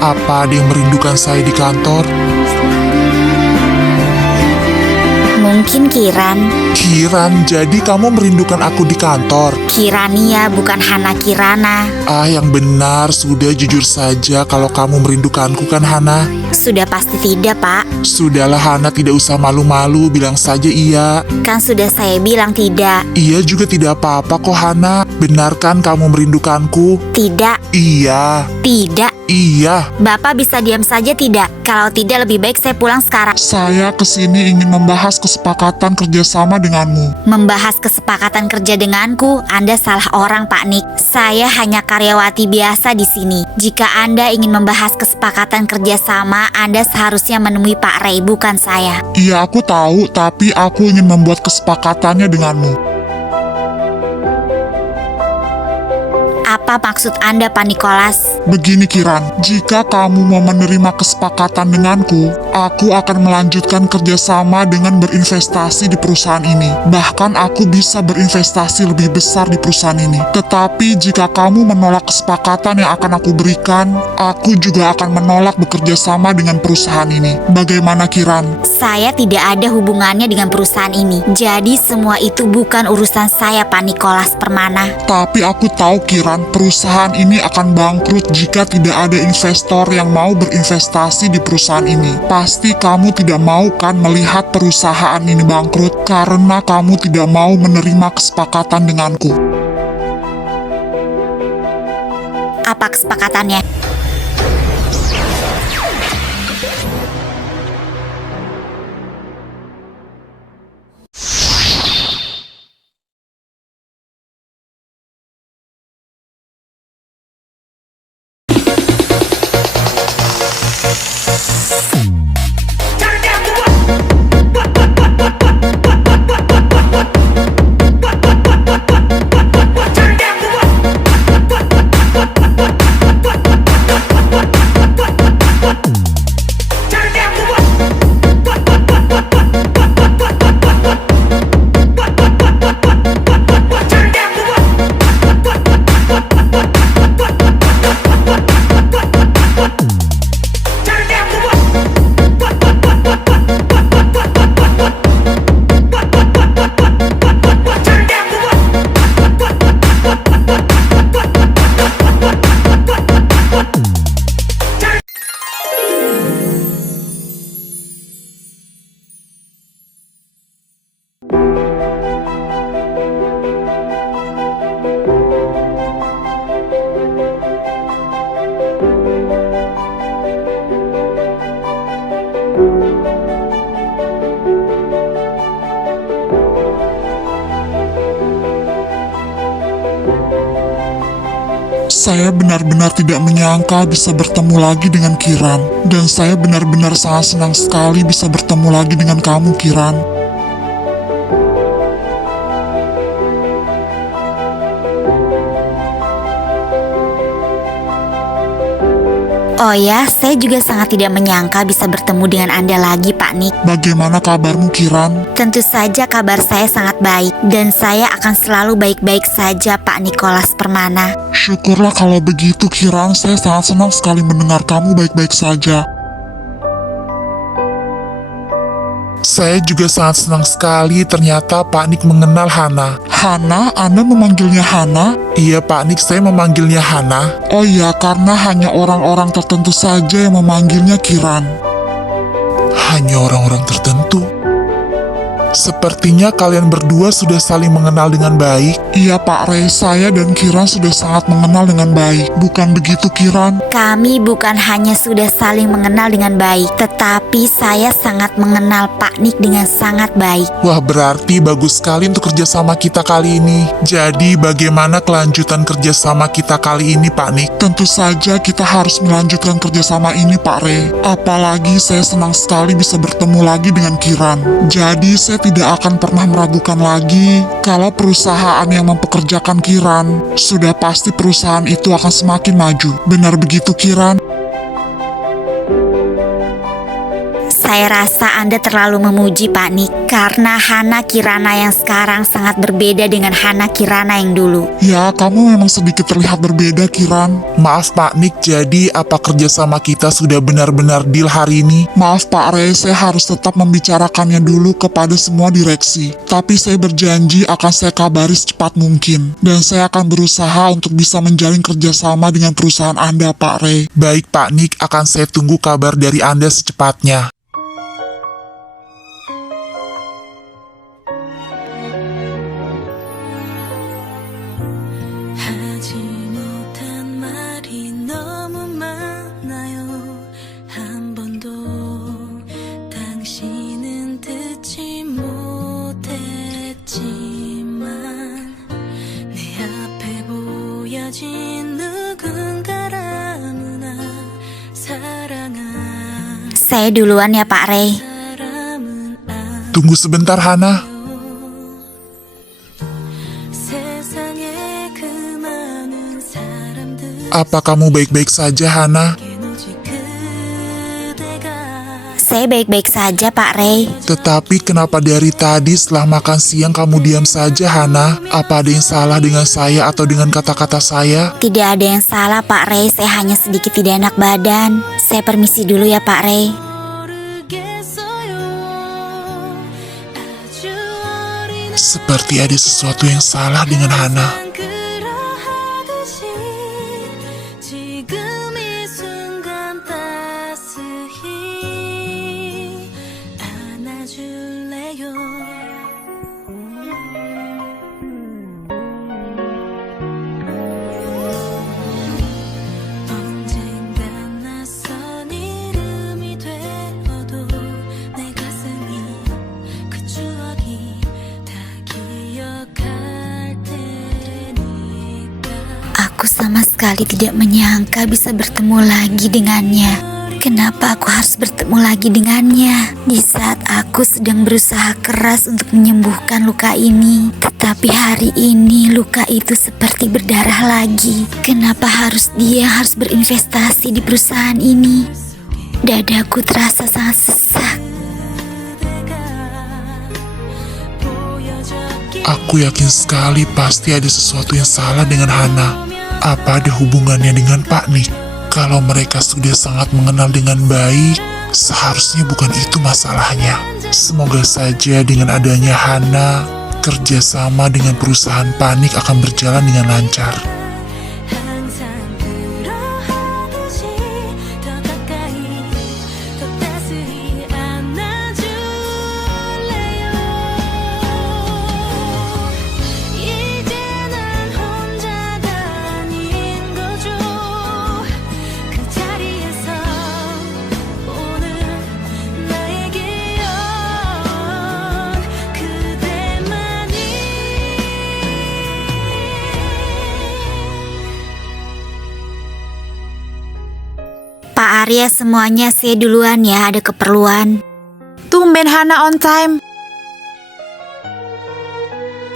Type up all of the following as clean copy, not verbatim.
Apa ada yang merindukan saya di kantor? Mungkin Kiran. Kiran, jadi kamu merindukan aku di kantor? Kirania, bukan Hana Kirana. Yang benar, sudah jujur saja kalau kamu merindukanku kan Hana? Sudah pasti tidak, Pak. Sudahlah Hana, tidak usah malu-malu, bilang saja iya. Kan sudah saya bilang tidak. Iya juga tidak apa-apa kok Hana. Benar kan kamu merindukanku? Tidak, Iya, tidak. iya. Bapak bisa diam saja tidak? Kalau tidak, lebih baik saya pulang sekarang. Saya kesini ingin membahas kesepakatan kerjasama denganmu. Membahas kesepakatan kerja denganku, Anda salah orang, Pak Nick. Saya hanya karyawati biasa di sini. Jika Anda ingin membahas kesepakatan kerjasama, Anda seharusnya menemui Pak Ray, bukan saya. Iya aku tahu, tapi aku ingin membuat kesepakatannya denganmu. Apa maksud Anda, Pak Nicholas? Begini Kiran, jika kamu mau menerima kesepakatan denganku, aku akan melanjutkan kerjasama dengan berinvestasi di perusahaan ini. Bahkan aku bisa berinvestasi lebih besar di perusahaan ini. Tetapi jika kamu menolak kesepakatan yang akan aku berikan, aku juga akan menolak bekerja sama dengan perusahaan ini. Bagaimana Kiran? Saya tidak ada hubungannya dengan perusahaan ini. Jadi semua itu bukan urusan saya, Pak Nicholas Permana. Tapi aku tahu Kiran, perusahaan ini akan bangkrut jika tidak ada investor yang mau berinvestasi di perusahaan ini. Pasti kamu tidak mau kan melihat perusahaan ini bangkrut karena kamu tidak mau menerima kesepakatan denganku. Apa kesepakatannya? Saya benar-benar tidak menyangka bisa bertemu lagi dengan Kiran. Dan saya benar-benar sangat senang sekali bisa bertemu lagi dengan kamu, Kiran. Oh ya, saya juga sangat tidak menyangka bisa bertemu dengan Anda lagi, Pak Nick. Bagaimana kabarmu, Kiran? Tentu saja kabar saya sangat baik, dan saya akan selalu baik-baik saja, Pak Nicholas Permana. Syukurlah kalau begitu, Kiran. Saya sangat senang sekali mendengar kamu baik-baik saja. Saya juga sangat senang sekali ternyata Pak Nick mengenal Hana. Hana? Anda memanggilnya Hana? Iya Pak Nick, saya memanggilnya Hana. Oh iya, karena hanya orang-orang tertentu saja yang memanggilnya Kiran. Hanya orang-orang tertentu? Sepertinya kalian berdua sudah saling mengenal dengan baik. Iya Pak Ray, saya dan Kiran sudah sangat mengenal dengan baik. Bukan begitu Kiran? Kami bukan hanya sudah saling mengenal dengan baik, tetapi saya sangat mengenal Pak Nick dengan sangat baik. Wah, berarti bagus sekali untuk kerjasama kita kali ini. Jadi bagaimana kelanjutan kerjasama kita kali ini Pak Nick? Tentu saja kita harus melanjutkan kerjasama ini Pak Ray. Apalagi saya senang sekali bisa bertemu lagi dengan Kiran. Jadi saya tidak akan pernah meragukan lagi kalau perusahaan yang mempekerjakan Kiran, sudah pasti perusahaan itu akan semakin maju. Benar begitu Kiran? Saya rasa Anda terlalu memuji Pak Nick, karena Hana Kirana yang sekarang sangat berbeda dengan Hana Kirana yang dulu. Ya, kamu memang sedikit terlihat berbeda, Kiran. Maaf Pak Nick, jadi apa kerjasama kita sudah benar-benar deal hari ini? Maaf Pak Ray, saya harus tetap membicarakannya dulu kepada semua direksi. Tapi saya berjanji akan saya kabari secepat mungkin. Dan saya akan berusaha untuk bisa menjalin kerjasama dengan perusahaan Anda, Pak Ray. Baik Pak Nick, akan saya tunggu kabar dari Anda secepatnya. 하지 못한 말이 너무 많아요. 한 번도 당신은 듣지 못했지만 내 앞에 보여진 누군가라무나 사랑한 Saya duluan ya Pak Ray. 사람은 Tunggu sebentar Hana. 세상에 그 많은 사람들 Apa kamu baik-baik saja Hana? 오직 그대가 Saya baik-baik saja Pak Ray. Tetapi kenapa dari tadi setelah makan siang kamu diam saja Hana? Apa ada yang salah dengan saya atau dengan kata-kata saya? Tidak ada yang salah Pak Ray, saya hanya sedikit tidak enak badan. Saya permisi dulu ya Pak Ray. 모르겠어요. 아주 어린 Seperti ada sesuatu yang salah dengan Hana. 그러하듯이 지금 이 순간 따스히 안아줄래요. 언젠간 낯선 이름이 되어도 내 가슴이 그 추억이 다 기억할 테니까 Aku sama sekali tidak menyangka bisa bertemu lagi dengannya. Kenapa aku harus bertemu lagi dengannya di saat aku sedang berusaha keras untuk menyembuhkan luka ini? Tetapi hari ini luka itu seperti berdarah lagi. Kenapa harus dia yang harus berinvestasi di perusahaan ini? Dadaku terasa sangat sesak. 그대가 보여줬기에 Aku yakin sekali pasti ada sesuatu yang salah dengan Hana. Apa ada hubungannya dengan Pak Nick? Kalau mereka sudah sangat mengenal dengan baik, seharusnya bukan itu masalahnya. Semoga saja dengan adanya Hana, kerjasama dengan perusahaan Pak Nick akan berjalan dengan lancar. 항상 그러하듯이 더 가까이 더 따스히 안아줄래요. 이제 난 혼자가 아닌 거죠. 그 자리에서 오늘 나의 기억 그대만이 Pak Arya, semuanya saya duluan ya, ada keperluan. Tumben Hana on time.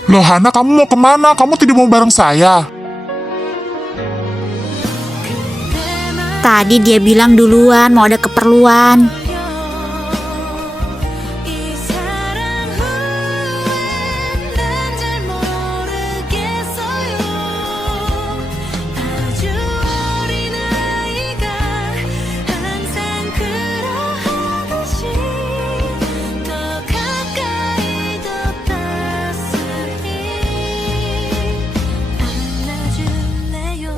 Loh Hana, kamu mau kemana? Kamu tidak mau bareng saya? Tadi dia bilang duluan mau ada keperluan. 이 사랑 후엔 난 잘 모르겠어요. 아주 어린 아이가 항상 그러하듯이 더 가까이 더 따스히 안아줄래요.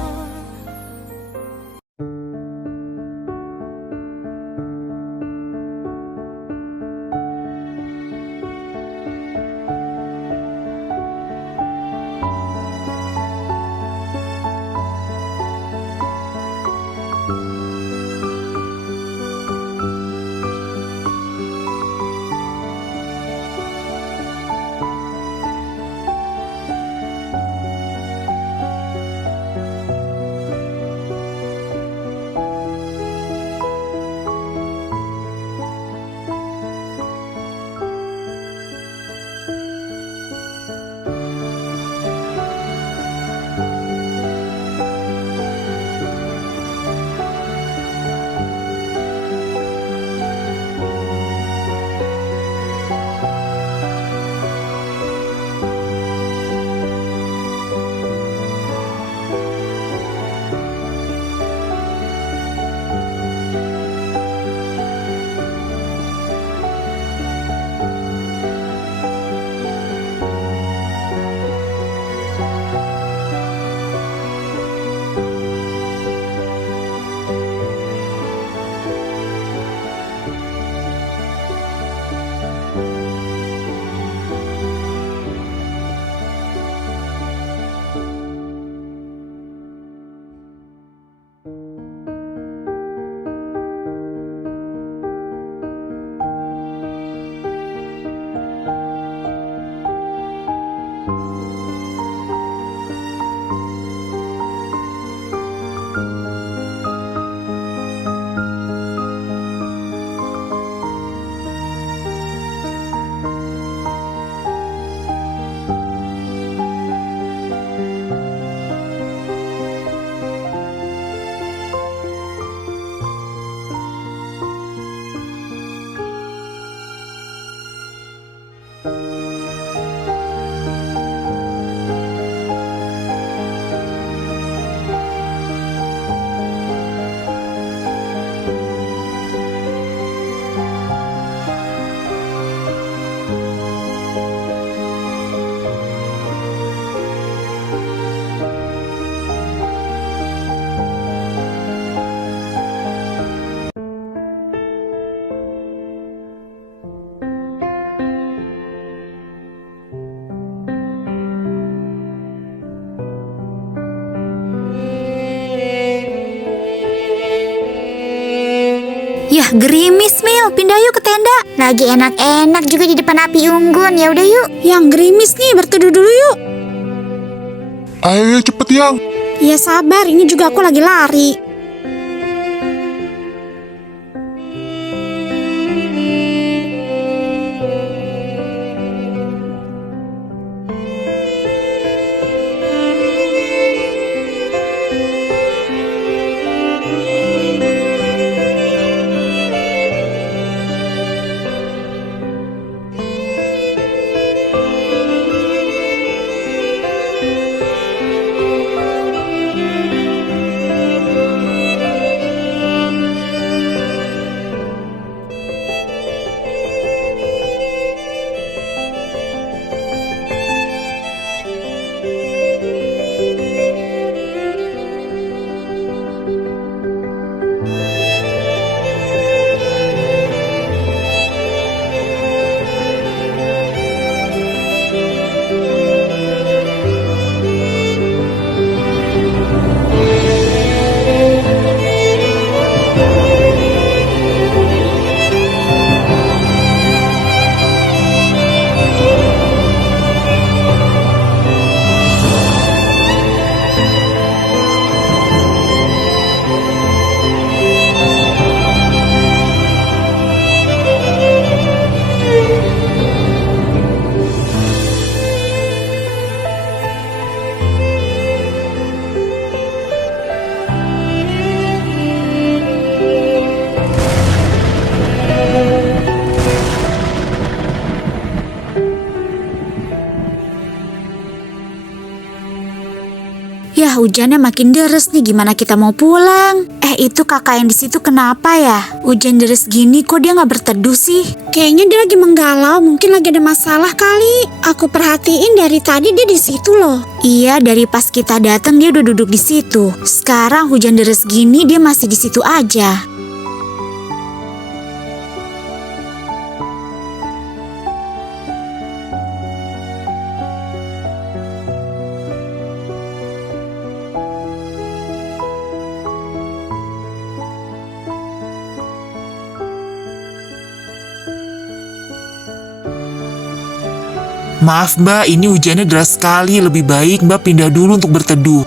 Yah, gerimis Mil, pindah yuk ke tenda. Lagi enak-enak juga di depan api unggun. Ya udah yuk. Yang gerimis nih, berteduh dulu yuk. Ayo cepet Yang. Ya sabar, ini juga aku lagi lari. Ya hujannya makin deres nih, gimana kita mau pulang? Itu kakak yang di situ kenapa ya? Hujan deres gini kok dia nggak berteduh sih? Kayaknya dia lagi menggalau, mungkin lagi ada masalah kali. Aku perhatiin dari tadi dia di situ loh. Iya, dari pas kita datang dia udah duduk di situ. Sekarang hujan deres gini dia masih di situ aja. Maaf Mbak, ini hujannya deras sekali. Lebih baik Mbak pindah dulu untuk berteduh.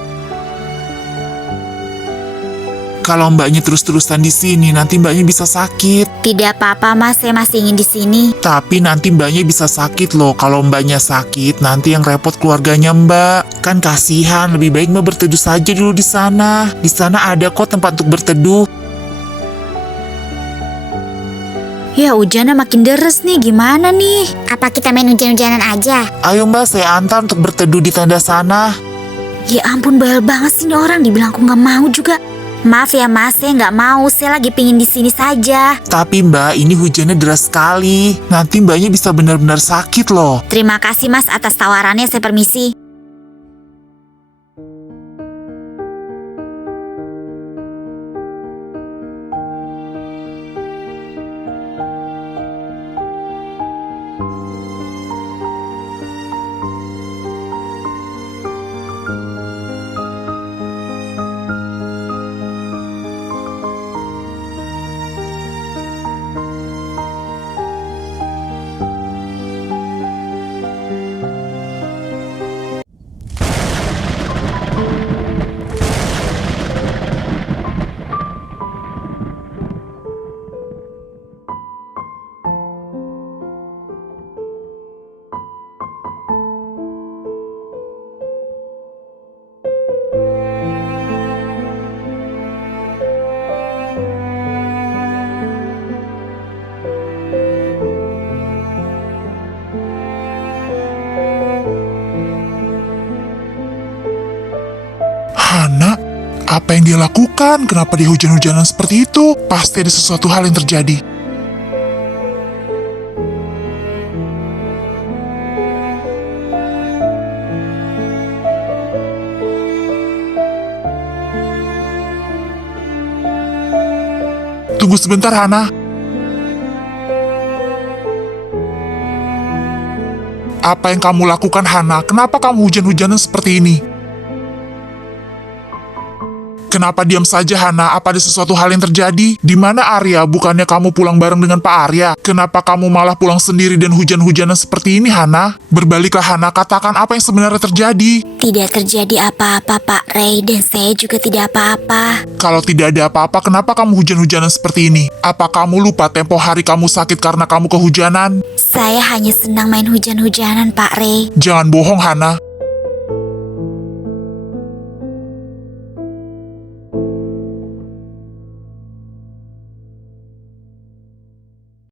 Kalau Mbaknya terus-terusan di sini, nanti Mbaknya bisa sakit. Tidak apa-apa Mas, saya masih ingin di sini. Tapi nanti Mbaknya bisa sakit loh. Kalau Mbaknya sakit, nanti yang repot keluarganya Mbak. Kan kasihan, lebih baik Mbak berteduh saja dulu di sana. Di sana ada kok tempat untuk berteduh. Ya hujannya makin deres nih, gimana nih? Apa kita main hujan-hujanan aja? Ayo Mbak, saya antar untuk berteduh di tenda sana. Ya ampun, bayal banget sih ini orang, dibilang aku nggak mau juga. Maaf ya Mas, saya nggak mau, saya lagi pingin di sini saja. Tapi Mbak, ini hujannya deras sekali. Nanti Mbaknya bisa benar-benar sakit loh. Terima kasih Mas atas tawarannya, saya permisi. Hana, apa yang dia lakukan? Kenapa dia hujan-hujanan seperti itu? Pasti ada sesuatu hal yang terjadi. Tunggu sebentar, Hana. Apa yang kamu lakukan, Hana? Kenapa kamu hujan-hujanan seperti ini? Kenapa diam saja, Hana? Apa ada sesuatu hal yang terjadi? Di mana Arya? Bukannya kamu pulang bareng dengan Pak Arya? Kenapa kamu malah pulang sendiri dan hujan-hujanan seperti ini, Hana? Berbaliklah, Hana. Katakan apa yang sebenarnya terjadi. Tidak terjadi apa-apa Pak Ray, dan saya juga tidak apa-apa. Kalau tidak ada apa-apa, kenapa kamu hujan-hujanan seperti ini? Apa kamu lupa tempo hari kamu sakit karena kamu kehujanan? Saya hanya senang main hujan-hujanan Pak Ray. Jangan bohong, Hana.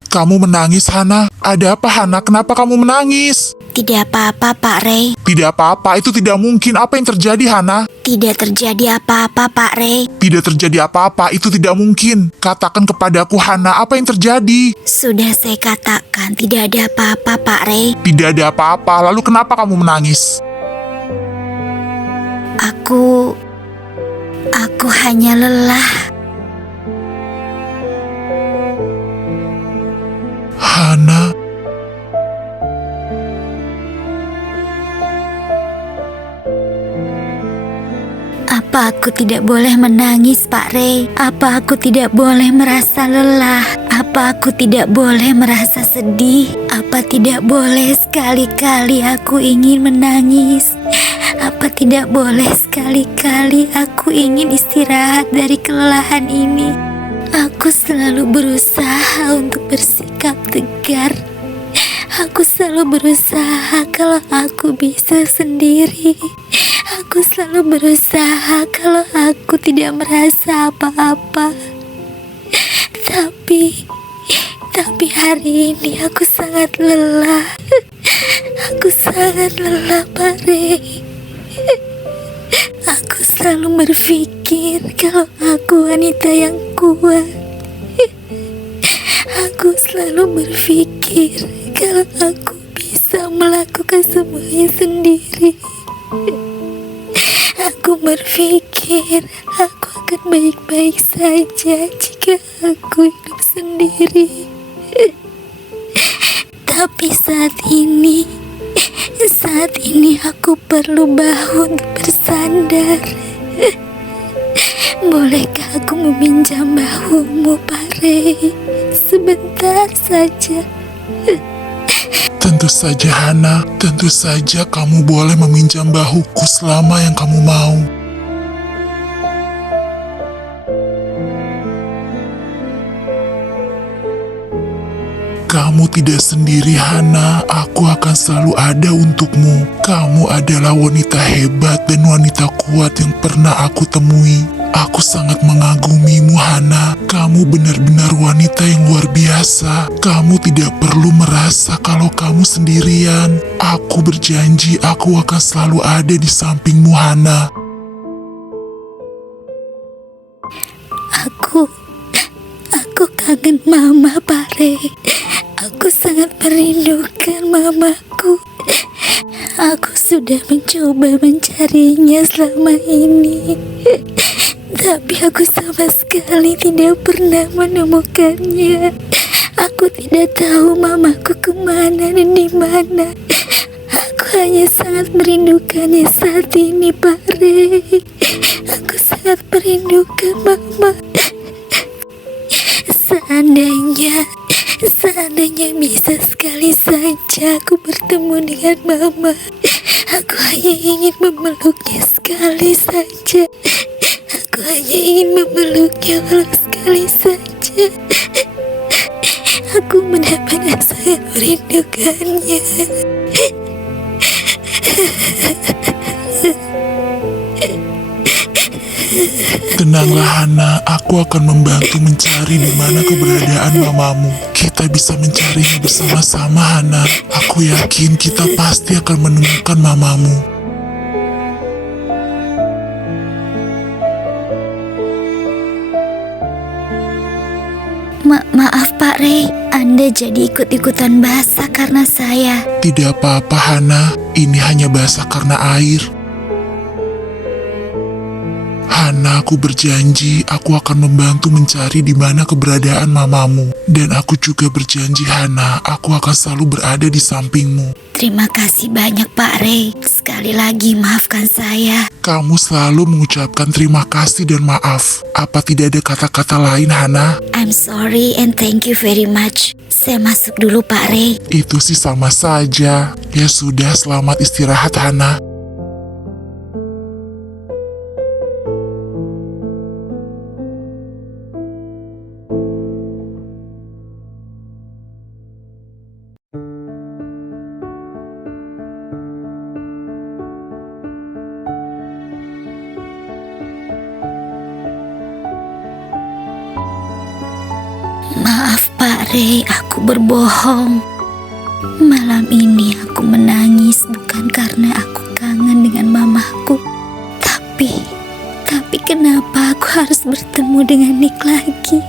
Kamu menangis, Hana? Ada apa, Hana? Kenapa kamu menangis? Tidak apa-apa Pak Ray. Tidak apa-apa, itu tidak mungkin. Apa yang terjadi, Hana? Tidak terjadi apa-apa Pak Ray. Tidak terjadi apa-apa, itu tidak mungkin. Katakan kepadaku, Hana, apa yang terjadi? Sudah saya katakan tidak ada apa-apa Pak Ray. Tidak ada apa-apa, lalu kenapa kamu menangis? Aku hanya lelah. Hana, Apa aku tidak boleh menangis Pak Ray? Apa aku tidak boleh merasa lelah? Apa aku tidak boleh merasa sedih? Apa tidak boleh sekali-kali aku ingin menangis? Apa tidak boleh sekali-kali aku ingin istirahat dari kelelahan ini? Aku selalu berusaha untuk bersikap tegar. Aku selalu berusaha kalau aku bisa sendiri. Aku selalu berusaha kalau aku tidak merasa apa-apa. Tapi hari ini aku sangat lelah. Aku sangat lelah, Pak Ray. Aku selalu berpikir kalau aku wanita yang kuat. Aku selalu berpikir kalau aku bisa melakukan semuanya sendiri. Aku berpikir aku akan baik-baik saja jika aku hidup sendiri. Tapi saat ini aku perlu bahu untuk bersandar. Bolehkah aku meminjam bahumu, Pak Ray? Sebentar saja. tentu saja, Hana. Tentu saja kamu boleh meminjam bahuku selama yang kamu mau. Kamu tidak sendiri, Hana. Aku akan selalu ada untukmu. Kamu adalah wanita hebat dan wanita kuat yang pernah aku temui. Aku sangat mengagumimu, Hana. Kamu benar-benar wanita yang luar biasa. Kamu tidak perlu merasa kalau kamu sendirian. Aku berjanji aku akan selalu ada di sampingmu, Hana. Aku kangen Mama, Pak Ray. Aku sangat merindukan mamaku. Aku sudah mencoba mencarinya selama ini. Tapi aku sama sekali tidak pernah menemukannya. Aku tidak tahu mamaku kemana dan di mana. Aku hanya sangat merindukannya saat ini, Pak Ray. Aku sangat merindukan Mama. Seandainya bisa sekali saja aku bertemu dengan Mama. Aku hanya ingin memeluknya sekali saja. Aku hanya ingin memeluknya walau sekali saja. Aku benar-benar sangat merindukannya. Tenanglah, Hana. Aku akan membantu mencari di mana keberadaan mamamu. Kita bisa mencarinya bersama-sama, Hana. Aku yakin kita pasti akan menemukan mamamu. Maaf Pak Ray, Anda jadi ikut-ikutan basah karena saya. Tidak apa-apa, Hana. Ini hanya basah karena air. Hana, Hana, aku berjanji aku akan membantu mencari di mana keberadaan mamamu. Dan aku juga berjanji Hana, aku akan selalu berada di sampingmu. Terima kasih banyak Pak Ray. Sekali lagi maafkan saya. Kamu selalu mengucapkan terima kasih dan maaf. Apa tidak ada kata-kata lain, Hana? I'm sorry and thank you very much. Saya masuk dulu Pak Ray. Itu sih sama saja. Ya sudah, selamat istirahat, Hana. Maaf Pak Ray, aku berbohong. Malam ini aku menangis bukan karena aku kangen dengan mamaku. Tapi kenapa aku harus bertemu dengan Nick lagi?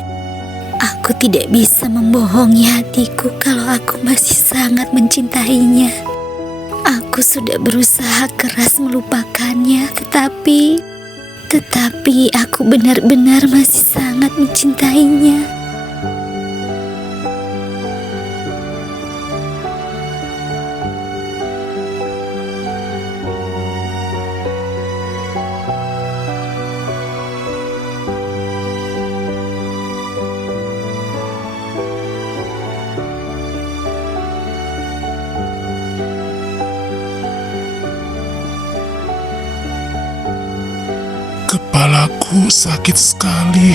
Aku tidak bisa membohongi hatiku kalau aku masih sangat mencintainya. Aku sudah berusaha keras melupakannya, tetapi aku benar-benar masih sangat mencintainya. Kepalaku sakit sekali.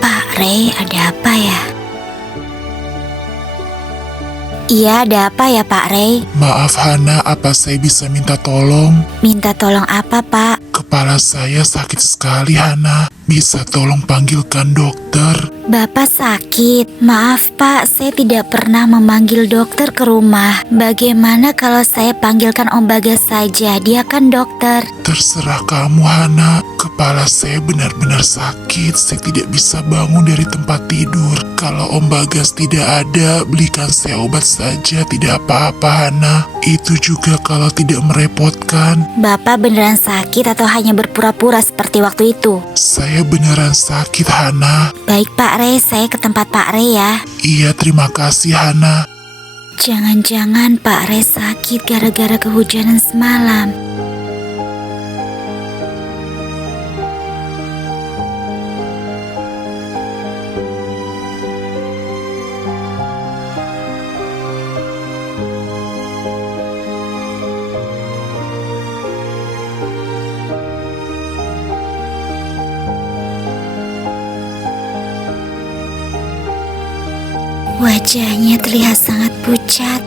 Pak Ray, ada apa ya? Iya, ada apa ya Pak Ray? Maaf Hana, apa saya bisa minta tolong? Minta tolong apa Pak? Kepala saya sakit sekali, Hana. Bisa tolong panggilkan dokter? Bapak sakit. Maaf Pak, saya tidak pernah memanggil dokter ke rumah. Bagaimana kalau saya panggilkan Om Bagas saja? Dia kan dokter. Terserah kamu, Hana. Kepala saya benar-benar sakit. Saya tidak bisa bangun dari tempat tidur. Kalau Om Bagas tidak ada, belikan saya obat saja. Tidak apa-apa, Hana. Itu juga kalau tidak merepotkan. Bapak beneran sakit atau hanya berpura-pura seperti waktu itu? Saya beneran sakit, Hana. Baik Pak Ray, saya ke tempat Pak Ray ya. Iya, terima kasih, Hana. Jangan-jangan Pak Ray sakit gara-gara kehujanan semalam. Wajahnya terlihat sangat pucat.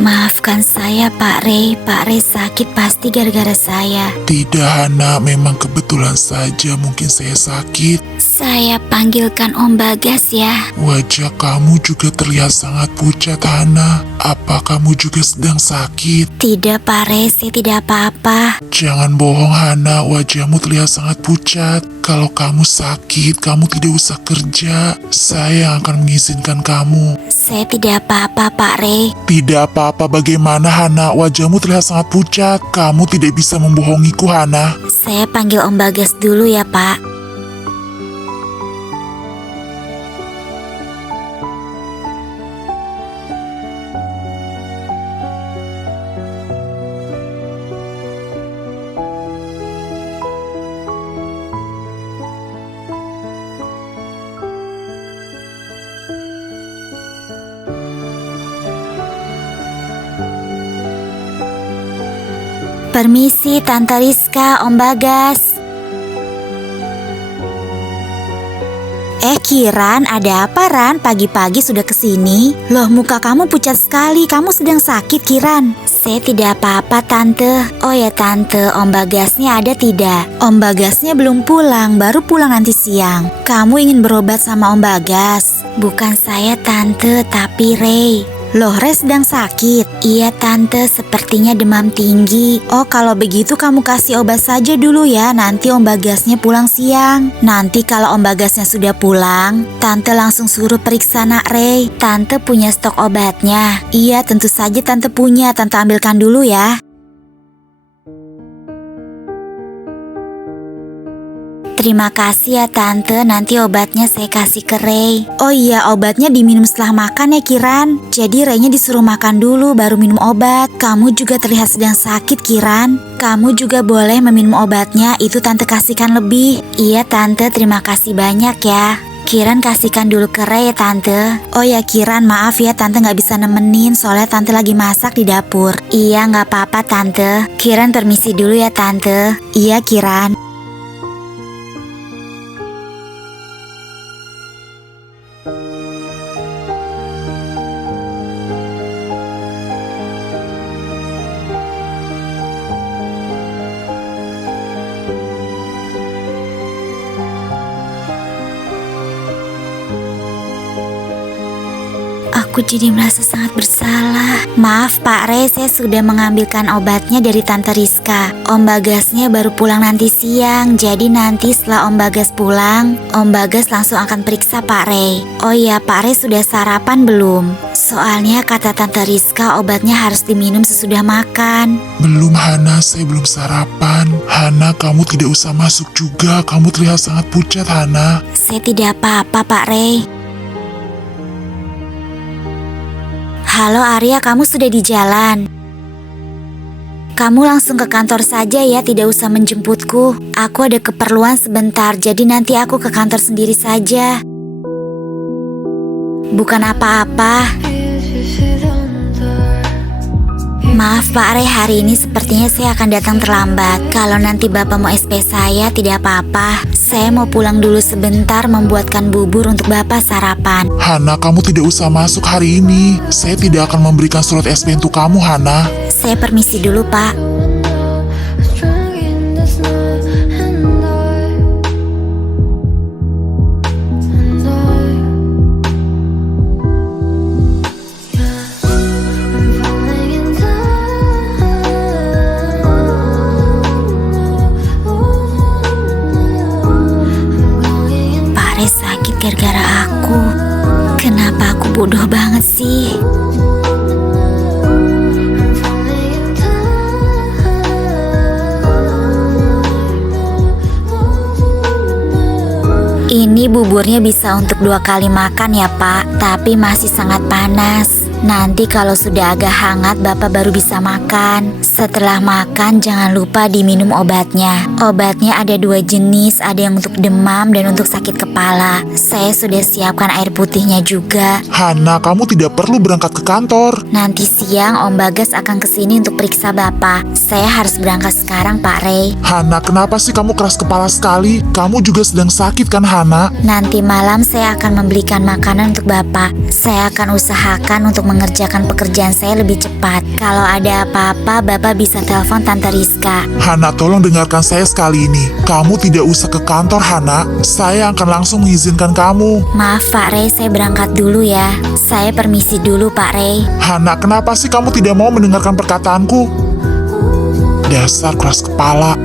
Maafkan saya Pak Ray. Pak Ray sakit pasti gara-gara saya. Tidak, Hana. Memang kebetulan saja mungkin saya sakit. Saya panggilkan Om Bagas ya. Wajah kamu juga terlihat sangat pucat, Hana. Apa kamu juga sedang sakit? Tidak Pak Ray, saya tidak apa-apa. Jangan bohong, Hana. Wajahmu terlihat sangat pucat. Kalau kamu sakit, kamu tidak usah kerja. Saya yang akan mengizinkan kamu. Saya tidak apa-apa Pak Ray. Tidak apa-apa, bagaimana, Hana? Wajahmu terlihat sangat pucat. Kamu tidak bisa membohongiku, Hana. Saya panggil Om Bagas dulu ya Pak. Permisi Tante Rizka, Om Bagas. Kiran, ada apa Ran? Pagi-pagi sudah kesini? Loh, muka kamu pucat sekali. Kamu sedang sakit, Kiran? Saya tidak apa-apa, Tante. Oh ya, Tante, Om Bagasnya ada tidak? Om Bagasnya belum pulang, baru pulang nanti siang. Kamu ingin berobat sama Om Bagas? Bukan saya, Tante, tapi Ray. Loh, Re sedang sakit? Iya Tante, sepertinya demam tinggi. Oh, kalau begitu kamu kasih obat saja dulu ya. Nanti Om Bagasnya pulang siang. Nanti kalau Om Bagasnya sudah pulang, Tante langsung suruh periksa Nak Re. Tante punya stok obatnya. Iya, tentu saja Tante punya. Tante ambilkan dulu ya. Terima kasih ya Tante, nanti obatnya saya kasih ke Ray. Oh iya, obatnya diminum setelah makan ya Kiran. Jadi Raynya disuruh makan dulu baru minum obat. Kamu juga terlihat sedang sakit Kiran. Kamu juga boleh meminum obatnya, itu Tante kasihkan lebih. Iya Tante, terima kasih banyak ya. Kiran kasihkan dulu ke Ray ya Tante. Oh ya Kiran, maaf ya Tante gak bisa nemenin soalnya Tante lagi masak di dapur. Iya gak apa-apa Tante. Kiran permisi dulu ya Tante. Iya Kiran. Aku jadi merasa sangat bersalah. Maaf Pak Ray, saya sudah mengambilkan obatnya dari Tante Rizka. Om Bagasnya baru pulang nanti siang. Jadi nanti setelah Om Bagas pulang, Om Bagas langsung akan periksa Pak Ray. Oh iya, Pak Ray sudah sarapan belum? Soalnya kata Tante Rizka obatnya harus diminum sesudah makan. Belum Hana, saya belum sarapan. Hana, kamu tidak usah masuk juga. Kamu terlihat sangat pucat Hana. Saya tidak apa-apa Pak Ray. Halo Arya, kamu sudah di jalan? Kamu langsung ke kantor saja ya, tidak usah menjemputku. Aku ada keperluan sebentar, jadi nanti aku ke kantor sendiri saja. Bukan apa-apa. Maaf Pak Ray, hari ini sepertinya saya akan datang terlambat. Kalau nanti Bapak mau SP saya, tidak apa-apa. Saya mau pulang dulu sebentar membuatkan bubur untuk Bapak sarapan. Hana, kamu tidak usah masuk hari ini. Saya tidak akan memberikan surat SP untuk kamu, Hana. Saya permisi dulu Pak. Strung in the snow and I'm falling in love. Pak Ray sakit gara-gara aku. Kenapa aku bodoh banget sih? Ini buburnya bisa untuk 2 kali makan ya Pak, tapi masih sangat panas. Nanti kalau sudah agak hangat Bapak baru bisa makan. Setelah makan jangan lupa diminum obatnya. Obatnya ada 2 jenis, ada yang untuk demam dan untuk sakit kepala. Saya sudah siapkan air putihnya juga. Hana, kamu tidak perlu berangkat ke kantor. Nanti siang Om Bagas akan kesini untuk periksa Bapak. Saya harus berangkat sekarang Pak Ray. Hana, kenapa sih kamu keras kepala sekali? Kamu juga sedang sakit kan Hana? Nanti malam saya akan membelikan makanan untuk Bapak. Saya akan usahakan untuk mengerjakan pekerjaan saya lebih cepat. Kalau ada apa-apa, Bapak bisa telepon Tante Rizka. Hana, tolong dengarkan saya sekali ini. Kamu tidak usah ke kantor, Hana. Saya akan langsung mengizinkan kamu. Maaf Pak Ray, saya berangkat dulu ya. Saya permisi dulu Pak Ray. Hana, kenapa sih kamu tidak mau mendengarkan perkataanku? Dasar keras kepala.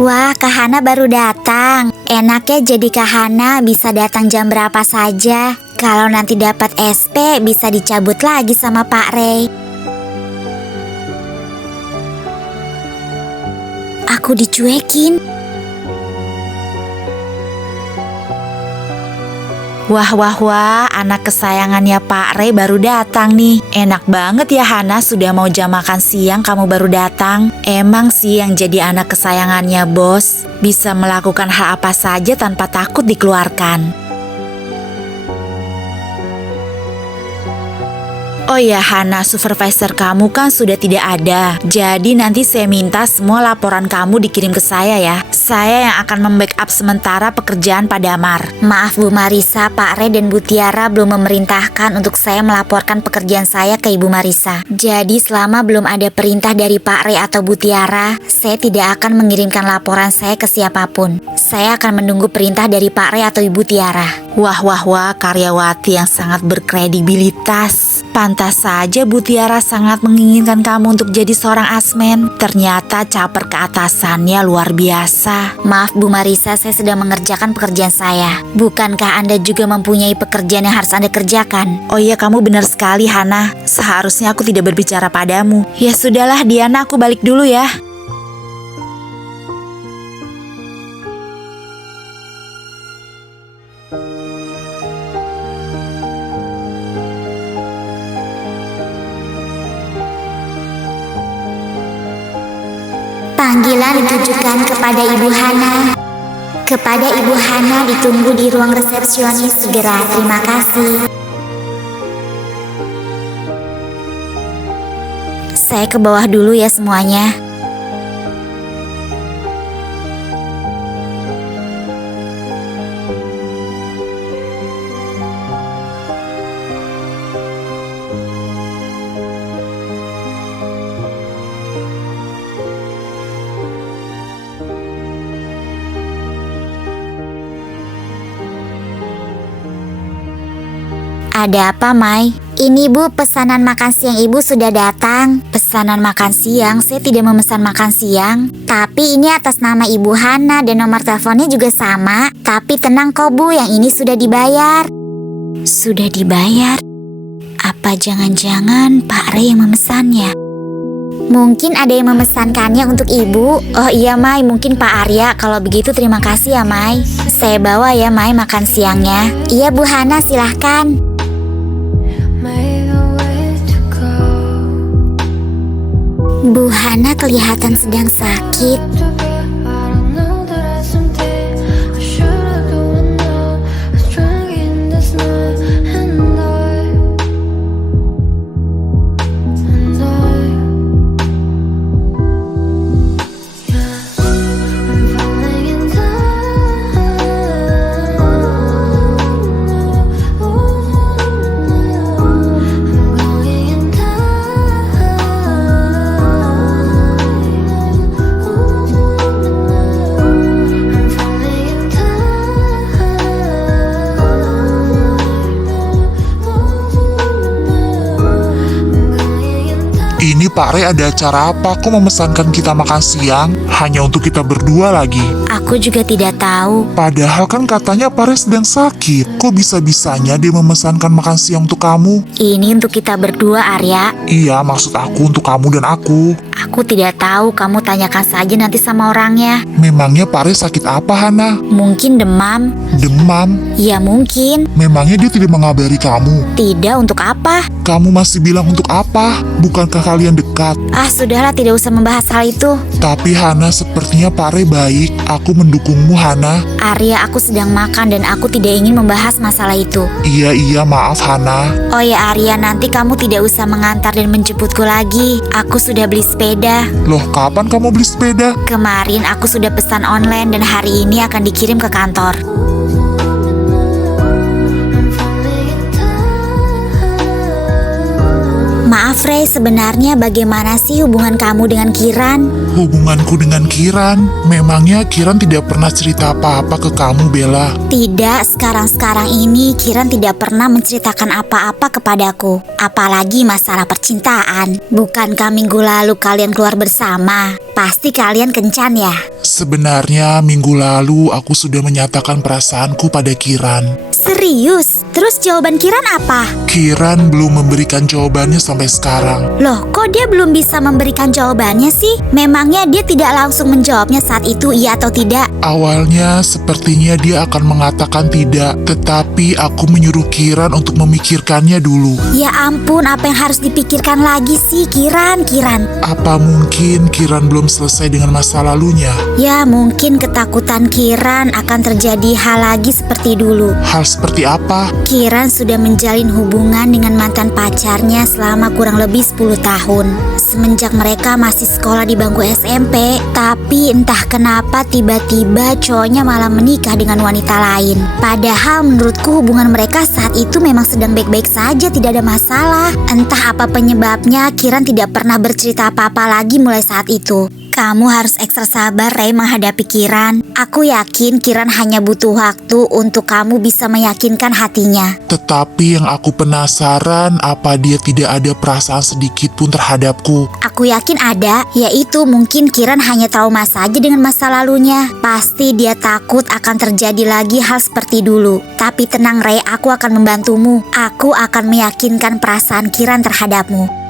Wah, Kak Hana baru datang. Enaknya jadi Kak Hana bisa datang jam berapa saja. Kalau nanti dapat SP bisa dicabut lagi sama Pak Ray. Aku dicuekin. Wah wah wah, anak kesayangannya Pak Rey baru datang nih. Enak banget ya Hana, sudah mau jam makan siang kamu baru datang. Emang sih yang jadi anak kesayangannya bos, bisa melakukan hal apa saja tanpa takut dikeluarkan. Oh ya Hana, supervisor kamu kan sudah tidak ada. Jadi nanti saya minta semua laporan kamu dikirim ke saya ya. Saya yang akan membackup sementara pekerjaan Pak Damar. Maaf Bu Marisa, Pak Rey dan Bu Tiara belum memerintahkan untuk saya melaporkan pekerjaan saya ke Ibu Marisa. Jadi selama belum ada perintah dari Pak Rey atau Bu Tiara, saya tidak akan mengirimkan laporan saya ke siapapun. Saya akan menunggu perintah dari Pak Rey atau Ibu Tiara. Wah wah wah, karyawati yang sangat berkredibilitas. Pantas saja Bu Tiara sangat menginginkan kamu untuk jadi seorang asmen. Ternyata caper keatasannya luar biasa. Maaf Bu Marisa, saya sedang mengerjakan pekerjaan saya. Bukankah Anda juga mempunyai pekerjaan yang harus Anda kerjakan? Oh iya, kamu benar sekali Hana. Seharusnya aku tidak berbicara padamu. Ya sudahlah Diana, aku balik dulu ya. Panggilan ditujukan kepada Ibu Hana. Kepada Ibu Hana ditunggu di ruang resepsionis segera. Terima kasih. Saya ke bawah dulu ya semuanya. Ada apa, Mai? Ini Bu, pesanan makan siang Ibu sudah datang. Pesanan makan siang? Saya tidak memesan makan siang. Tapi ini atas nama Ibu Hana dan nomor teleponnya juga sama. Tapi tenang kok Bu, yang ini sudah dibayar. Sudah dibayar? Apa jangan-jangan Pak Rey yang memesannya? Mungkin ada yang memesankannya untuk Ibu. Oh iya Mai, mungkin Pak Arya. Kalau begitu terima kasih ya Mai. Saya bawa ya Mai makan siangnya. Iya Bu Hana, silahkan. Make a way to go. Bu Hana kelihatan sedang sakit. I don't know that I something I should do and know. I was drunk in this night and I yeah, I'm falling in Ini Pak Rey ada acara apa? Kok memesankan kita makan siang? Hanya untuk kita berdua lagi. Aku juga tidak tahu. Padahal kan katanya Pak Rey sedang sakit. Kok bisa-bisanya dia memesankan makan siang untuk kamu? Ini untuk kita berdua, Arya. Iya, maksud aku untuk kamu dan aku. Aku tidak tahu, kamu tanyakan saja nanti sama orangnya. Memangnya Pak Rey sakit apa, Hana? Mungkin demam. Demam? Ya mungkin. Memangnya dia tidak mengabari kamu? Tidak, untuk apa? Kamu masih bilang untuk apa? Bukankah kalian dekat? Ah, sudahlah, tidak usah membahas hal itu. Tapi Hana, sepertinya Pak Rey baik. Aku mendukungmu, Hana. Arya, aku sedang makan dan aku tidak ingin membahas masalah itu. Iya, maaf Hana. Oh ya Arya, nanti kamu tidak usah mengantar dan menjemputku lagi. Aku sudah beli sepeda. Loh, kapan kamu beli sepeda? Kemarin aku sudah pesan online dan hari ini akan dikirim ke kantor. Maaf Rey, sebenarnya bagaimana sih hubungan kamu dengan Kiran? Hubunganku dengan Kiran? Memangnya Kiran tidak pernah cerita apa-apa ke kamu, Bella? Tidak, sekarang-sekarang ini Kiran tidak pernah menceritakan apa-apa kepadaku. Apalagi masalah percintaan. Bukankah minggu lalu kalian keluar bersama? Pasti kalian kencan ya? Sebenarnya minggu lalu aku sudah menyatakan perasaanku pada Kiran. Serius? Terus jawaban Kiran apa? Kiran belum memberikan jawabannya sampai sekarang. Loh, kok dia belum bisa memberikan jawabannya sih? Memangnya dia tidak langsung menjawabnya saat itu, iya atau tidak? Awalnya sepertinya dia akan mengatakan tidak, tetapi aku menyuruh Kiran untuk memikirkannya dulu. Ya ampun, apa yang harus dipikirkan lagi sih, Kiran? Apa mungkin Kiran belum selesai dengan masa lalunya? Ya, mungkin ketakutan Kiran akan terjadi hal lagi seperti dulu. Hal seperti apa? Kiran sudah menjalin hubungan dengan mantan pacarnya selama kurang lebih 10 tahun. Semenjak mereka masih sekolah di bangku SMP. Tapi entah kenapa tiba-tiba cowoknya malah menikah dengan wanita lain. Padahal menurutku hubungan mereka saat itu memang sedang baik-baik saja, tidak ada masalah. Entah apa penyebabnya, Kiran tidak pernah bercerita apa-apa lagi mulai saat itu. Kamu harus ekstra sabar, Ray, menghadapi Kiran. Aku yakin Kiran hanya butuh waktu untuk kamu bisa meyakinkan hatinya. Tetapi yang aku penasaran, apa dia tidak ada perasaan sedikit pun terhadapku? Aku yakin ada, yaitu mungkin Kiran hanya trauma saja dengan masa lalunya. Pasti dia takut akan terjadi lagi hal seperti dulu. Tapi tenang, Ray, aku akan membantumu. Aku akan meyakinkan perasaan Kiran terhadapmu.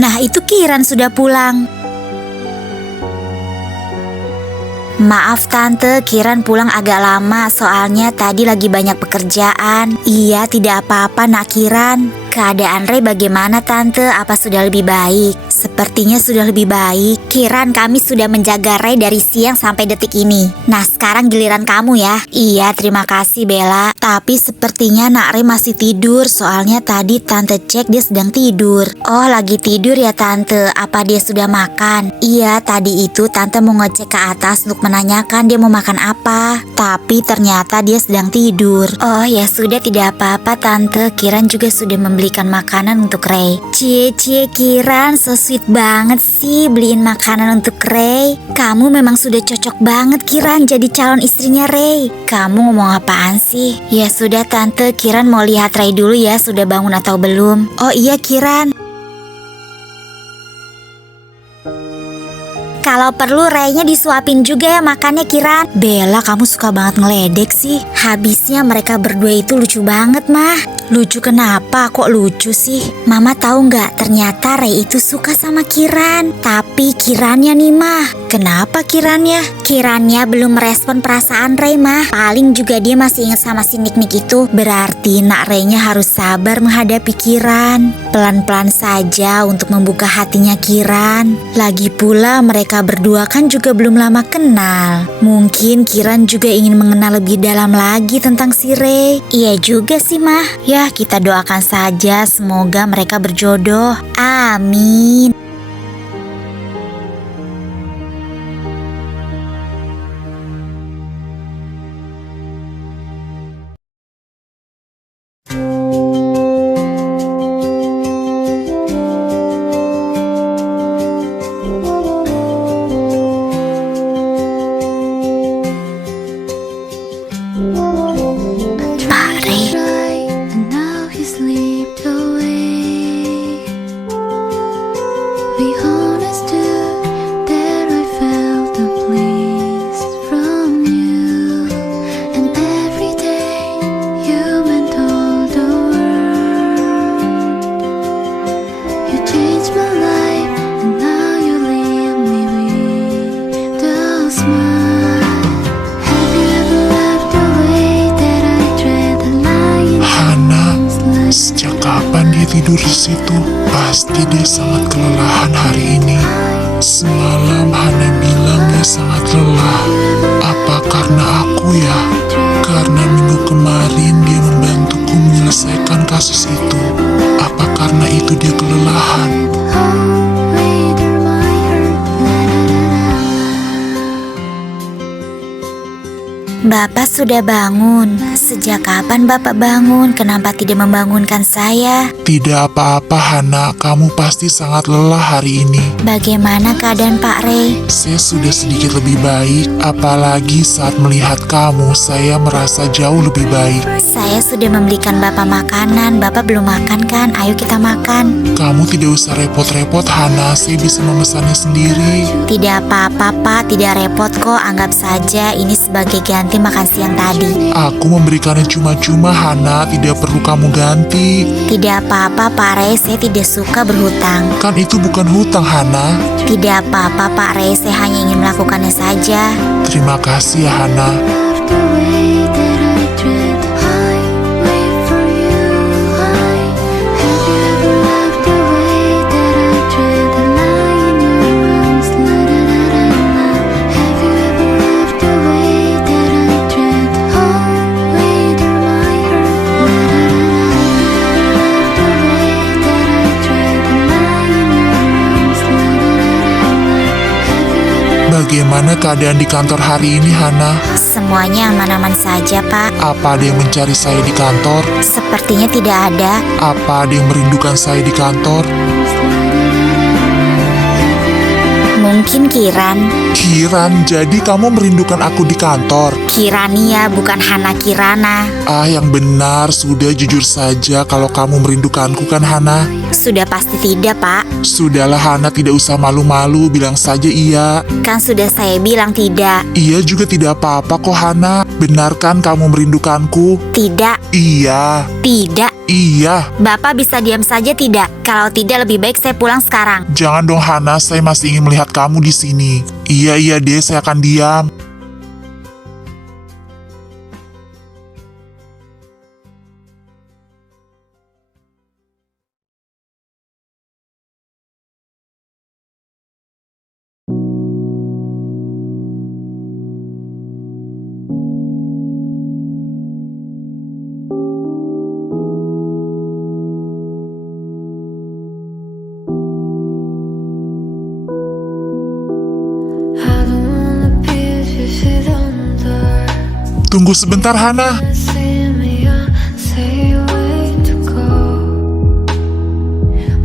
Nah, itu Kiran sudah pulang. Maaf tante, Kiran pulang agak lama soalnya tadi lagi banyak pekerjaan. Iya, tidak apa-apa nak Kiran. Keadaan Ray bagaimana tante? Apa sudah lebih baik? Sepertinya sudah lebih baik. Kiran, kami sudah menjaga Ray dari siang sampai detik ini. Nah, sekarang giliran kamu ya. Iya, terima kasih Bella. Tapi sepertinya nak Ray masih tidur. Soalnya tadi tante cek dia sedang tidur. Oh, lagi tidur ya tante. Apa dia sudah makan? Iya, tadi itu tante mau ngecek ke atas untuk menanyakan dia mau makan apa. Tapi ternyata dia sedang tidur. Oh ya sudah, tidak apa-apa tante. Kiran juga sudah membelikan makanan untuk Ray. Cie Kiran, so sweet banget sih beliin makanan untuk Ray. Kamu memang sudah cocok banget Kiran jadi calon istrinya Ray. Kamu ngomong apaan sih? Ya sudah tante, Kiran mau lihat Ray dulu ya sudah bangun atau belum. Oh iya Kiran. Kalau perlu Ray-nya disuapin juga ya makannya Kiran. Bella, kamu suka banget ngeledek sih. Habisnya mereka berdua itu lucu banget mah. Lucu kenapa? Kok lucu sih? Mama tahu nggak? Ternyata Ray itu suka sama Kiran. Tapi Kirannya nih mah. Kenapa Kirannya? Kirannya belum merespon perasaan Ray mah. Paling juga dia masih ingat sama si Nik-Nik itu. Berarti nak Ray-nya harus sabar menghadapi Kiran. Pelan-pelan saja untuk membuka hatinya Kiran. Lagi pula mereka berdua kan juga belum lama kenal. Mungkin Kiran juga ingin mengenal lebih dalam lagi tentang si Ray. Iya juga sih mah. Ya kita doakan saja semoga mereka berjodoh. Amin. Pak Ray. And now he slipped away. We understood that I felt the place from you. And every day you went all the world. You changed my life and now you leave me with a smile. Have you ever loved the way that I tread the line? Hana, sejak kapan dia tidur di situ? Pasti dia sangat kelelahan hari ini. Semalam Hana bilang dia sangat lelah. Apa karena aku ya? Karena minggu kemarin dia membantuku menyelesaikan kasus itu. Apa karena itu dia kelelahan? Later my Bapak sudah bangun. Sejak kapan Bapak bangun? Kenapa tidak membangunkan saya? Tidak apa-apa Hana, kamu pasti sangat lelah hari ini. Bagaimana keadaan Pak Rey? Saya sudah sedikit lebih baik, apalagi saat melihat kamu, saya merasa jauh lebih baik. Saya sudah membelikan Bapak makanan. Bapak belum makan kan? Ayo kita makan. Kamu tidak usah repot-repot Hana, saya bisa memesannya sendiri. Tidak apa-apa Pak, tidak repot kok. Anggap saja ini sebagai ganti makan siang tadi. Aku memberikannya cuma-cuma Hana, tidak perlu kamu ganti. Tidak apa-apa Pak Rey, saya tidak suka berhutang. Kan itu bukan hutang Hana. Tidak apa-apa Pak Rey, saya hanya ingin melakukannya saja. Terima kasih ya Hana. The way that I dreamt, I wait for you. Have you ever loved the way that I dreamt? The lie in your arms, la da da da da. Have you ever loved the way that I dreamt? Oh, wait, you're my girl, la da da da. The way that I dreamt, the lie in your arms, la da da da da. Have you ever Bagaimana keadaan di kantor hari ini Hana? Semuanya aman-aman saja Pak. Apa ada yang mencari saya di kantor? Sepertinya tidak ada. Apa ada yang merindukan saya di kantor? Mungkin Kiran. Kiran, jadi kamu merindukan aku di kantor? Kirania bukan Hana Kirana. Ah, yang benar, sudah jujur saja kalau kamu merindukanku kan Hana? Sudah pasti tidak Pak. Sudahlah Hana, tidak usah malu-malu, bilang saja iya. Kan sudah saya bilang tidak. Iya juga tidak apa-apa kok Hana. Benar kan kamu merindukanku? Tidak, Iya, tidak. iya. Bapak bisa diam saja tidak? Kalau tidak lebih baik saya pulang sekarang. Jangan dong Hana, saya masih ingin melihat kamu di sini. Iya deh, saya akan diam. I don't wanna be if you don't dare. Tunggu sebentar Hana. See me, I say way to go.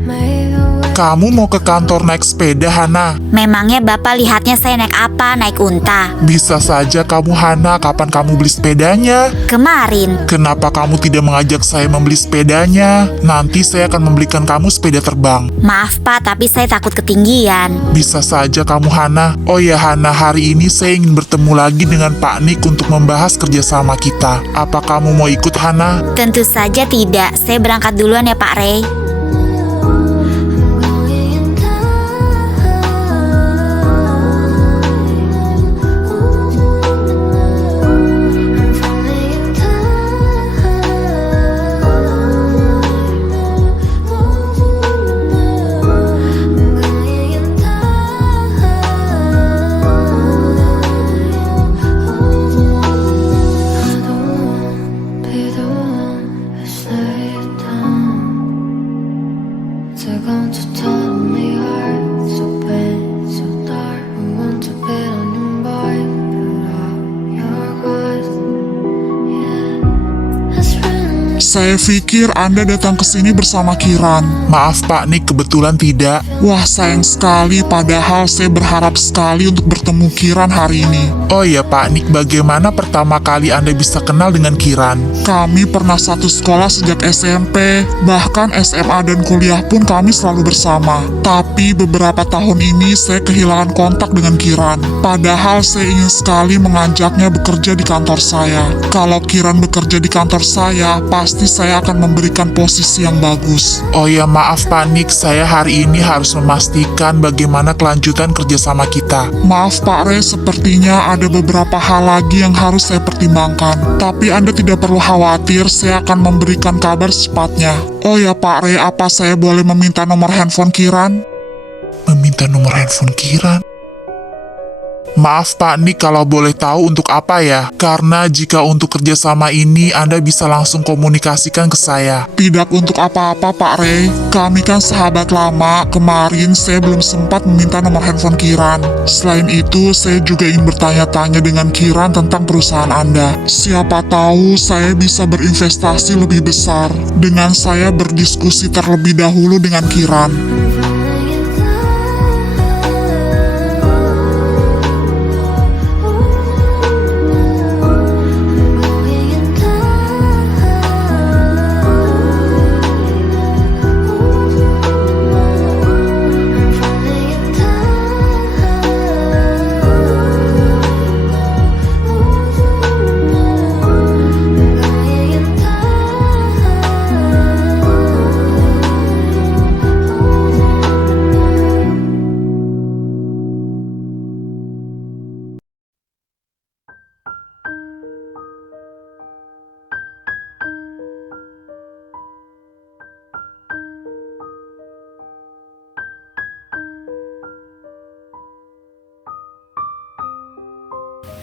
Make a way. Kamu mau ke kantor naik sepeda Hana? Memangnya Bapak lihatnya saya naik apa? Naik unta? Bisa saja kamu Hana, kapan kamu beli sepedanya? Kemarin. Kenapa kamu tidak mengajak saya membeli sepedanya? Nanti saya akan membelikan kamu sepeda terbang. Maaf Pak, tapi saya takut ketinggian. Bisa saja kamu Hana. Oh ya Hana, hari ini saya ingin bertemu lagi dengan Pak Nick untuk membahas kerjasama kita. Apa kamu mau ikut Hana? Tentu saja tidak. Saya berangkat duluan ya Pak Rey. They're going to tell me heart so bad, so dark. We want to bet on your mind, put out your guard. Yeah, that's really Saya pikir Anda datang ke sini bersama Kiran. Maaf Pak Nick, kebetulan tidak. Wah, sayang sekali, padahal saya berharap sekali untuk bertemu Kiran hari ini. Oh ya Pak Nick, bagaimana pertama kali Anda bisa kenal dengan Kiran? Kami pernah satu sekolah sejak SMP, bahkan SMA dan kuliah pun kami selalu bersama. Tapi beberapa tahun ini saya kehilangan kontak dengan Kiran. Padahal saya ingin sekali mengajaknya bekerja di kantor saya. Kalau Kiran bekerja di kantor saya, pasti saya akan memberikan posisi yang bagus. Oh ya maaf Pak Nick, saya hari ini harus memastikan bagaimana kelanjutan kerjasama kita. Maaf Pak Re, sepertinya ada beberapa hal lagi yang harus saya pertimbangkan. Tapi Anda tidak perlu khawatir, saya akan memberikan kabar secepatnya. Oh ya Pak Re, apa saya boleh meminta nomor handphone Kiran? Meminta nomor handphone Kiran? Maaf Pak Nick, kalau boleh tahu untuk apa ya? Karena jika untuk kerjasama ini Anda bisa langsung komunikasikan ke saya. Tidak untuk apa-apa Pak Ray, kami kan sahabat lama, kemarin saya belum sempat meminta nomor handphone Kiran. Selain itu, saya juga ingin bertanya-tanya dengan Kiran tentang perusahaan Anda. Siapa tahu saya bisa berinvestasi lebih besar dengan saya berdiskusi terlebih dahulu dengan Kiran.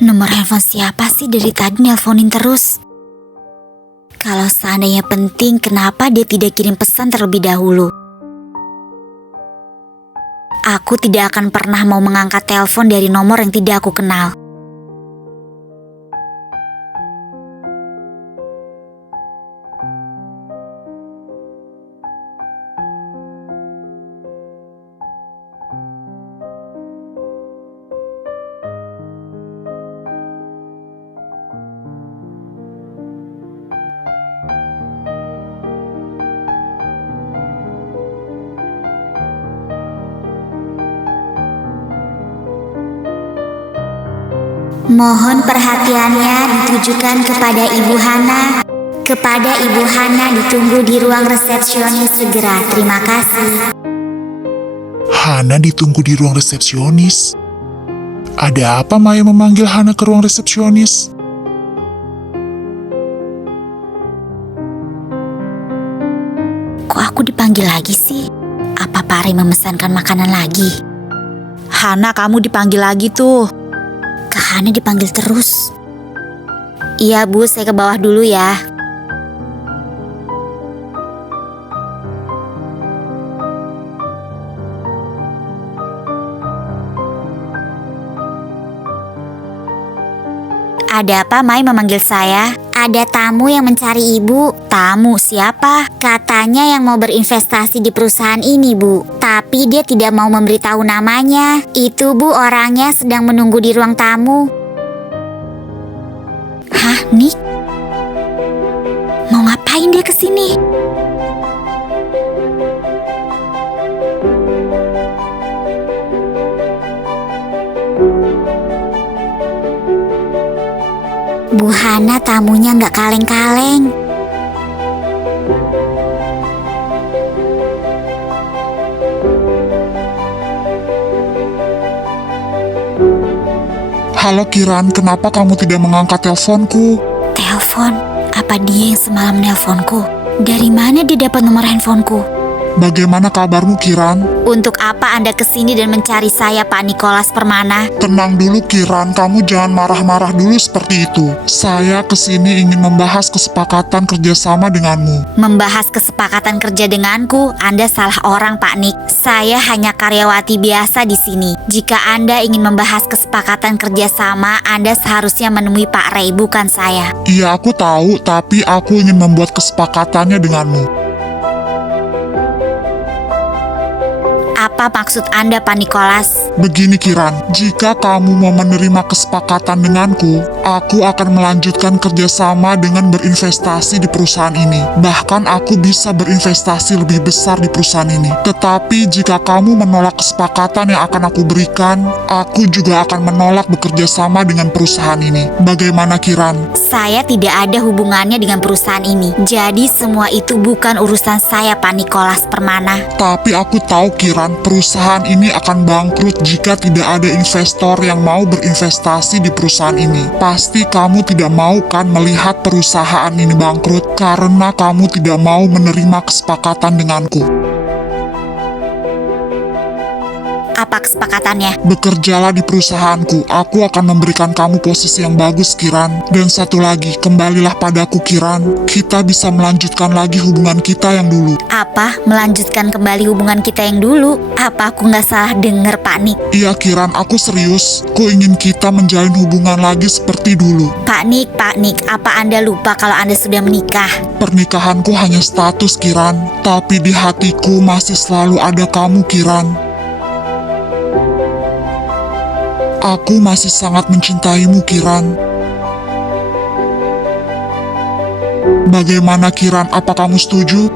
Nomor handphone siapa sih dari tadi nelponin terus? Kalau seandainya penting, kenapa dia tidak kirim pesan terlebih dahulu? Aku tidak akan pernah mau mengangkat telepon dari nomor yang tidak aku kenal. Mohon perhatiannya ditujukan kepada Ibu Hana. Kepada Ibu Hana ditunggu di ruang resepsionis segera. Terima kasih. Hana ditunggu di ruang resepsionis. Ada apa Maya memanggil Hana ke ruang resepsionis? Kok aku dipanggil lagi sih? Apa Pak Ray memesankan makanan lagi? Hana, kamu dipanggil lagi tuh. Kak Hana dipanggil terus. Iya Bu, saya ke bawah dulu ya. Ada apa Mai memanggil saya? Ada tamu yang mencari ibu. Tamu siapa? Katanya yang mau berinvestasi di perusahaan ini Bu. Tapi dia tidak mau memberitahu namanya. Itu Bu, orangnya sedang menunggu di ruang tamu. Hah, Nick? Mau ngapain dia kesini? Bu Hana tamunya nggak kaleng-kaleng. Halo Kiran, kenapa kamu tidak mengangkat teleponku? Telepon? Apa dia yang semalam nelponku? Dari mana dia dapat nomor handphoneku? Bagaimana kabarmu Kiran? Untuk apa Anda kesini dan mencari saya, Pak Nicholas Permana? Tenang dulu Kiran, kamu jangan marah-marah dulu seperti itu. Saya kesini ingin membahas kesepakatan kerjasama denganmu. Membahas kesepakatan kerja denganku? Anda salah orang, Pak Nick. Saya hanya karyawati biasa di sini. Jika Anda ingin membahas kesepakatan kerjasama, Anda seharusnya menemui Pak Ray, bukan saya. Iya aku tahu, tapi aku ingin membuat kesepakatannya denganmu. Apa maksud Anda, Pak Nicholas? Begini Kiran, jika kamu mau menerima kesepakatan denganku, aku akan melanjutkan kerjasama dengan berinvestasi di perusahaan ini. Bahkan aku bisa berinvestasi lebih besar di perusahaan ini. Tetapi jika kamu menolak kesepakatan yang akan aku berikan, aku juga akan menolak bekerja sama dengan perusahaan ini. Bagaimana Kiran? Saya tidak ada hubungannya dengan perusahaan ini. Jadi semua itu bukan urusan saya, Pak Nicholas Permana. Tapi aku tahu Kiran, perusahaan ini akan bangkrut jika tidak ada investor yang mau berinvestasi di perusahaan ini. Pasti kamu tidak mau kan melihat perusahaan ini bangkrut karena kamu tidak mau menerima kesepakatan denganku. Apa kesepakatannya? Bekerjalah di perusahaanku, aku akan memberikan kamu posisi yang bagus, Kiran. Dan satu lagi, kembalilah padaku, Kiran. Kita bisa melanjutkan lagi hubungan kita yang dulu. Apa? Melanjutkan kembali hubungan kita yang dulu? Apa aku nggak salah denger, Pak Nik? Iya, Kiran, aku serius. Ku ingin kita menjalin hubungan lagi seperti dulu. Pak Nik, apa Anda lupa kalau Anda sudah menikah? Pernikahanku hanya status, Kiran. Tapi di hatiku masih selalu ada kamu, Kiran. Aku masih sangat mencintaimu, Kiran. Bagaimana, Kiran? Apa kamu setuju?